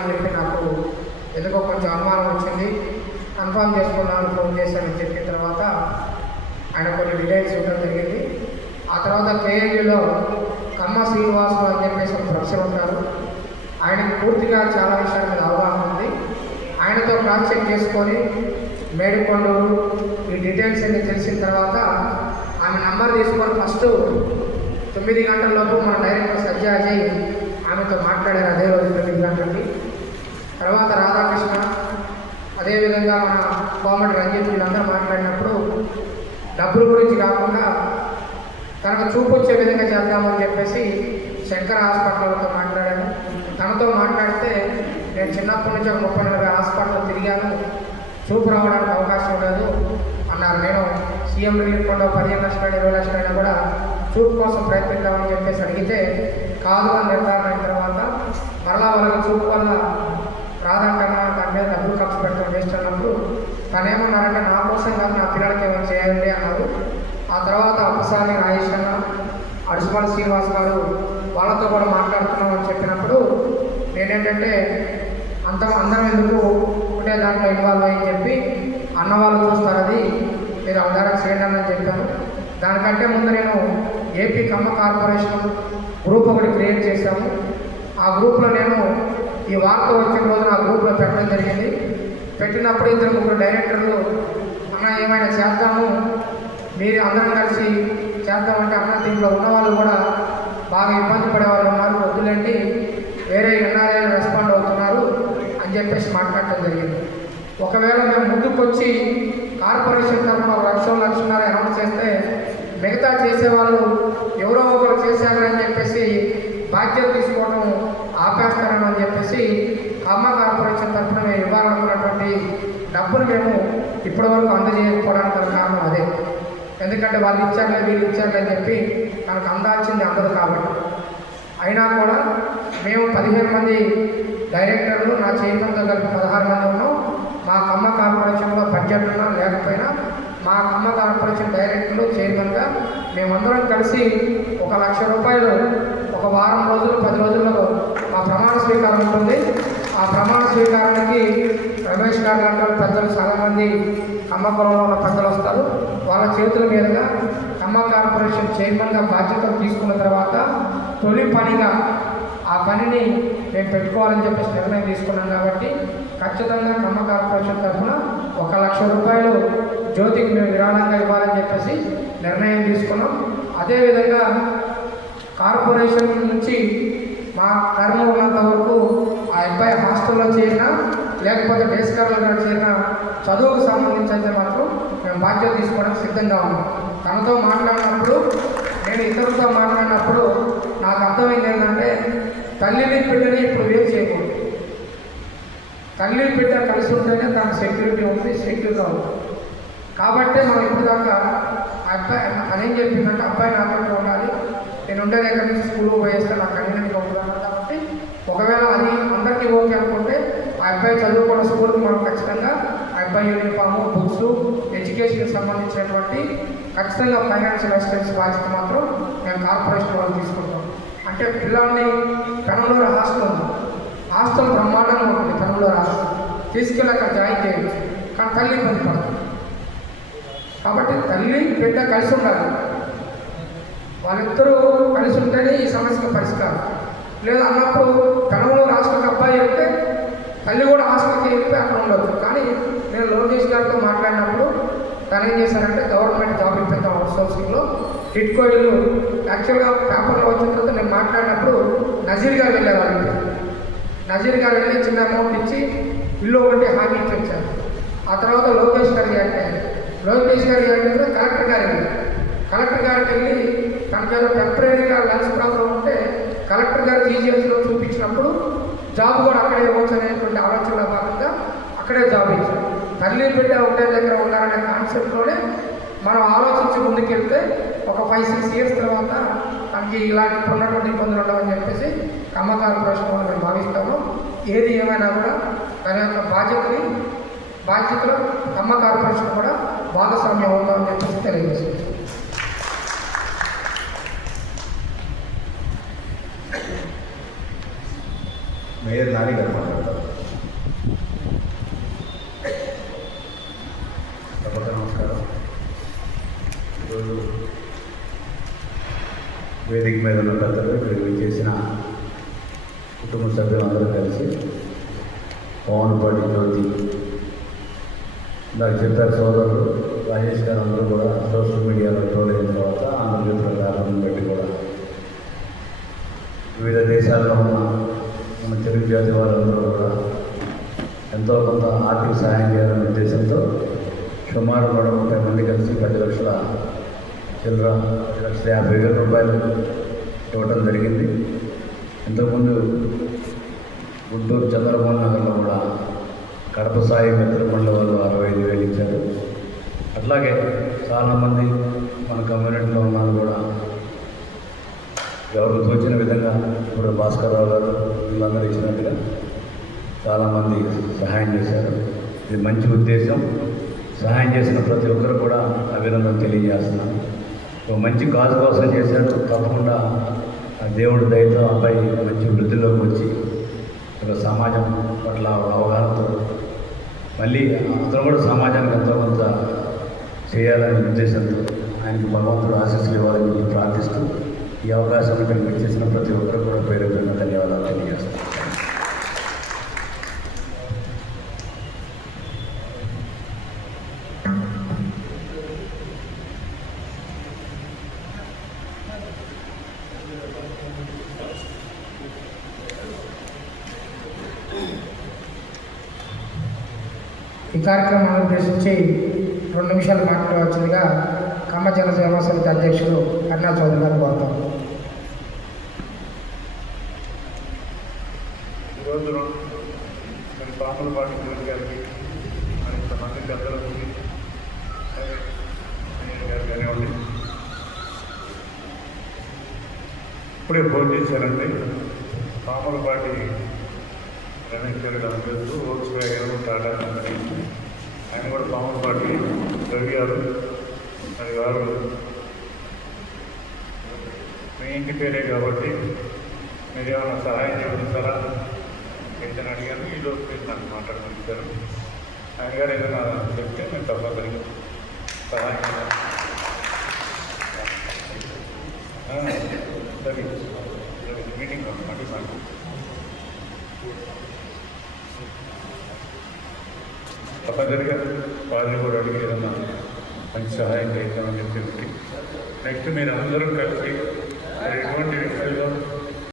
అని చెప్పి నాకు ఎందుకో కొంచెం అనుమానం వచ్చింది. కన్ఫామ్ చేసుకున్నాను ఫోన్ చేశాను చెప్పిన తర్వాత ఆయన కొన్ని డీటెయిల్స్ ఇవ్వడం జరిగింది. ఆ తర్వాత కేఎల్యూలో కమ్మ శ్రీనివాసు అని చెప్పేసి ఒక ప్రొఫెసర్ ఉంటారు. ఆయనకి పూర్తిగా చాలా విషయాల మీద అవగాహన ఉంది. ఆయనతో క్రాస్ చెక్ చేసుకొని మేడికొండూరు ఈ డీటెయిల్స్ అన్ని తెలిసిన తర్వాత ఆమె నంబర్ తీసుకొని ఫస్ట్ తొమ్మిది గంటలలోపు మన డైరెక్టర్ సజ్జాజీ ఆమెతో మాట్లాడారు. అదే రోజు తొమ్మిది గంటలకి తర్వాత రాధాకృష్ణ అదేవిధంగా మన కోమటి రంజిత్ వీళ్ళందరూ మాట్లాడినప్పుడు డబ్బుల గురించి కాకుండా తనకు విధంగా చేద్దామని చెప్పేసి శంకర్ హాస్పిటల్తో మాట్లాడాను. తనతో మాట్లాడితే నేను చిన్నప్పటి నుంచి ఒక ముప్పై నలభై హాస్పిటల్ తిరిగాను. చూపు రావడానికి అవకాశం ఉండదు అన్నారు. నేను సీఎం రిలీఫ్ ఫండ్ పదిహేను లక్షలు ఇరవై లక్షలైనా కూడా చూపు కోసం ప్రయత్నిద్దామని చెప్పేసి అడిగితే కాదు అని నిర్ధారణ అయిన తర్వాత మరలా వాళ్ళకి చూపు వల్ల రాదంటన్నా దాని మీద డబ్బులు ఖర్చు పెట్టడం వేస్ట్ అన్నప్పుడు తనేమన్నారంటే నా కోసం కాదు నా పిల్లలకి ఏమైనా చేయండి అన్నారు. ఆ తర్వాత ఒకసారి రాజేష్ అన్న అడుసుమల శ్రీనివాస్ గారు వాళ్ళతో కూడా మాట్లాడుతున్నామని చెప్పినప్పుడు నేనేంటంటే అంత అందరం ఎందుకు ఉంటే దాంట్లో ఇన్వాల్వ్ అయ్యి చెప్పి అన్న వాళ్ళు చూస్తారు అది. మీరు అవగాహన చేయండి అని చెప్పాను. దానికంటే ముందు నేను ఏపీ కమ్మ కార్పొరేషన్ గ్రూప్ ఒకటి క్రియేట్ చేశాము. ఆ గ్రూప్లో నేను ఈ వార్త వచ్చిన రోజున ఆ గ్రూప్లో పెట్టడం జరిగింది. పెట్టినప్పుడు ఇద్దరు ముగ్గురు డైరెక్టర్లు అన్న ఏమైనా చేద్దాము. మీరు అందరం కలిసి చేద్దామంటే అన్న దీంట్లో ఉన్నవాళ్ళు కూడా బాగా ఇబ్బంది పడే వాళ్ళు ఉన్నారు. వద్దులేండి వేరే ఎన్ఆర్ఐలు రెస్పాండ్ అవుతున్నారు అని చెప్పేసి మాట్లాడటం జరిగింది. ఒకవేళ మేము ముందుకొచ్చి కార్పొరేషన్ తరఫున ఒక లక్ష లక్షన్నర అనౌన్స్ చేస్తే మిగతా చేసేవాళ్ళు ఎవరో ఒకరు చేశారని చెప్పేసి బాధ్యత తీసుకోవడం ఆపేస్తారని అని చెప్పేసి అమ్మ కార్పొరేషన్ తరఫున మేము ఇవ్వాలనుకున్నటువంటి డబ్బును మేము ఇప్పటివరకు అందజేయకపోవడానికి కారణం అదే. ఎందుకంటే వాళ్ళు ఇచ్చారులే వీళ్ళు ఇచ్చారులే అని చెప్పి మనకు అందాల్సింది అందదు కాబట్టి. అయినా కూడా మేము పదిహేను మంది డైరెక్టర్లు నా చైర్మన్తో కలిపి పదహారు మంది ఉన్నాం. మా కమ్మ కార్పొరేషన్లో బడ్జెట్ ఉన్నా లేకపోయినా మా కమ్మ కార్పొరేషన్ డైరెక్టర్లు చైర్మన్గా మేమందరం కలిసి ఒక లక్ష రూపాయలు ఒక వారం రోజులు పది రోజుల్లో మా ప్రమాణ స్వీకారం ఉంటుంది. ఆ ప్రమాణ స్వీకారానికి రమేష్ గారు లాంటి పెద్దలు చాలామంది కమ్మ కులంలో ఉన్న పెద్దలు వస్తారు. వాళ్ళ చేతుల మీదుగా కమ్మ కార్పొరేషన్ చైర్మన్గా బాధ్యతలు తీసుకున్న తర్వాత తొలి పనిగా ఆ పనిని మేము పెట్టుకోవాలని చెప్పేసి నిర్ణయం తీసుకున్నాం కాబట్టి ఖచ్చితంగా కమ్మ కార్పొరేషన్ తరఫున ఒక లక్ష రూపాయలు జ్యోతికి మేము విరాళంగా ఇవ్వాలని చెప్పేసి నిర్ణయం తీసుకున్నాం. అదేవిధంగా కార్పొరేషన్ నుంచి మా కర్మ ఉన్నంత వరకు ఆ అబ్బాయి హాస్టల్లో చేరినా లేకపోతే డేస్కర్లో చేరినా చదువుకు సంబంధించి అయితే మాత్రం మేము బాధ్యత తీసుకోవడానికి సిద్ధంగా ఉన్నాం. తనతో మాట్లాడినప్పుడు నేను ఇతరులతో మాట్లాడినప్పుడు నాకు అర్థమైంది ఏంటంటే తల్లిని బిడ్డని ఇప్పుడు వేరు చేయకూడదు. తల్లి బిడ్డ కలిసి ఉంటేనే దానికి సెక్యూరిటీ ఉంది సెక్యూర్గా ఉంది. కాబట్టే మనం ఇప్పుడు దాకా ఆ అబ్బాయి అదేం చెప్పిందంటే అబ్బాయి నాతో ఉండాలి. నేను ఉండే దగ్గర నుంచి స్కూల్ పోయేస్తే నాకు కన్వీనియంట్గా ఉండాలి కాబట్టి ఒకవేళ అది అందరికీ ఓకే అనుకుంటే ఆ అబ్బాయి చదువుకున్న స్కూల్కి మనం ఖచ్చితంగా అబ్బాయి యూనిఫాము బుక్స్ ఎడ్యుకేషన్కి సంబంధించినటువంటి ఖచ్చితంగా ఫైనాన్షియల్ అసిస్టెన్స్ బాధ్యత మాత్రం మేము కార్పొరేషన్ వాళ్ళు తీసుకుంటాం. అంటే పిల్లల్ని పెనంలో హాస్టల్ ఉంది. హాస్టల్ బ్రహ్మాండంగా ఉంటుంది పెనంలో హాస్టల్. తీసుకెళ్ళి అక్కడ జాయిన్ చేయవచ్చు కానీ తల్లి ఇబ్బంది పడుతుంది కాబట్టి తల్లి బిడ్డ కలిసి ఉండాలి. వాళ్ళిద్దరూ కలిసి ఉంటేనే ఈ సమస్యకు పరిష్కారం. లేదు అన్నప్పుడు పెనంలో రాష్ట్రకి అబ్బాయి వెళ్తే తల్లి కూడా హాస్టల్కి అక్కడ ఉండొచ్చు. కానీ నేను లోకేష్ గారితో మాట్లాడినప్పుడు తను ఏం చేశారంటే గవర్నమెంట్ జాబ్ ఇప్పిద్దాం అవుట్సోర్సింగ్లో టిట్కో ఇల్లు యాక్చువల్గా పేపర్లో వచ్చిన తర్వాత నేను మాట్లాడినప్పుడు నజీర్ గారు వెళ్ళేవాళ్ళు నజీర్ గారు వెళ్ళి చిన్న అమౌంట్ ఇచ్చి ఇల్లు ఒకటి హామీ ఇచ్చి వచ్చారు ఆ తర్వాత లోకేష్ గారు అంటే లోకేష్ గారు రియాక్ట్ కలెక్టర్ గారికి కలెక్టర్ గారికి వెళ్ళి తనకేదో టెంపరీగా లంచ్ ప్రాబ్లం ఉంటే కలెక్టర్ గారు జీజీఎస్లో చూపించినప్పుడు జాబ్ కూడా అక్కడే ఇవ్వచ్చు అనేది అక్కడే జాబ్ ఇచ్చారు. తల్లి బిడ్డ ఒకటే దగ్గర ఉండాలనే కాన్సెప్ట్లోనే మనం ఆలోచించి ముందుకెళ్తే ఒక ఫైవ్ సిక్స్ ఇయర్స్ తర్వాత మనకి ఇలాంటి ఉన్నటువంటి ఇబ్బందులు ఉండవని చెప్పేసి కమ్మ కార్పొరేషన్ వాళ్ళు మేము భావిస్తాము. ఏది ఏమైనా కూడా దాని యొక్క బాధ్యతని బాధ్యతలో కమ్మ కార్పొరేషన్ కూడా భాగస్వామ్యం అవుతామని చెప్పేసి తెలియజేస్తుంది మేయర్ నాని గారు మాట్లాడతారు. వేదిక మీద ఉన్న పెద్దలు ఇక్కడ చేసిన కుటుంబ సభ్యులందరూ కలిసి పవన్పాటి జ్యోతి నాకు చెప్పారు సోదరులు రాజేష్ గారు అందరూ కూడా సోషల్ మీడియాలో ట్రోల్ అయిన తర్వాత ఆంధ్రప్రదేశ్ కారణం పెట్టి కూడా వివిధ దేశాల్లో ఉన్న మన తెలుగు జాతి వారందరూ కూడా ఎంతో కొంత ఆర్థిక సహాయం చేయాలనే ఉద్దేశంతో సుమారు కూడా ముప్పై మంది కలిసి పది లక్షల చిల్లర లక్ష యాభై వేల రూపాయలు ఇవ్వటం జరిగింది. ఇంతకుముందు గుంటూరు చంద్రమోహన్ నగర్లో కూడా కడప సాయి మిత్రమండలి వాళ్ళు అరవై ఐదు వేలు ఇచ్చారు. అట్లాగే చాలామంది మన కమ్యూనిటీలో ఉన్నారు కూడా. ఎవరు తోచిన విధంగా ఇప్పుడు భాస్కర్రావు గారు వీళ్ళందరూ ఇచ్చినట్టుగా చాలామంది సహాయం చేశారు. ఇది మంచి ఉద్దేశం. సహాయం చేసిన ప్రతి ఒక్కరు కూడా అభినందన తెలియజేస్తున్నాను మంచి కాజు కోసం చేశాడు. తప్పకుండా ఆ దేవుడి దయతో అబ్బాయి మంచి వృద్ధిలోకి వచ్చి ఒక సమాజం పట్ల అవగాహనతో మళ్ళీ అతను కూడా సమాజానికి ఎంతో కొంత చేయాలనే ఉద్దేశంతో ఆయనకు భగవంతుడు ఆశీస్సులు ఇవ్వాలని ప్రార్థిస్తూ ఈ అవకాశాన్ని కల్పించేసిన ప్రతి ఒక్కరు కూడా పేరు ఈ కార్యక్రమాన్ని ఉద్దేశించి రెండు నిమిషాలు మాట్లాడవలసిందిగా కమ్మ జన సేవా సమితి అధ్యక్షులు అన్నా చౌదరి గారు కోరుతాం ఈరోజు మరి పాముల పాటి గురి గారికి మరి ఇంతమంది పెద్దలకు మేయర్ గారు కానివ్వండి. ఇప్పుడే భోజనం చేశారండి. పాముల పాటి రమేష్ గారు అందరూ వ్యాగన్ టాటా కంపెనీ ఆయన కూడా పాముల పార్టీ రవి గారు మరి వారు మీ ఇంటి పేరే కాబట్టి మీరు ఏమైనా సహాయం చేయగలుగుతారా ఏదైనా అడిగాను ఈ లోపు మీరు నాకు మాట్లాడగలుగుతారు ఆయన గారు ఏదైనా చెప్తే నేను తప్పగలిగా సహాయం చేయాలి. సరే సరే, మీటింగ్ అనమాట నాకు తప్పనిసరిగా వాళ్ళు కూడా అడిగి ఏదన్నా మంచి సహాయం చేద్దామని చెప్పి నెక్స్ట్ మీరు అందరూ కలిసి ఎటువంటి వ్యక్తుల్లో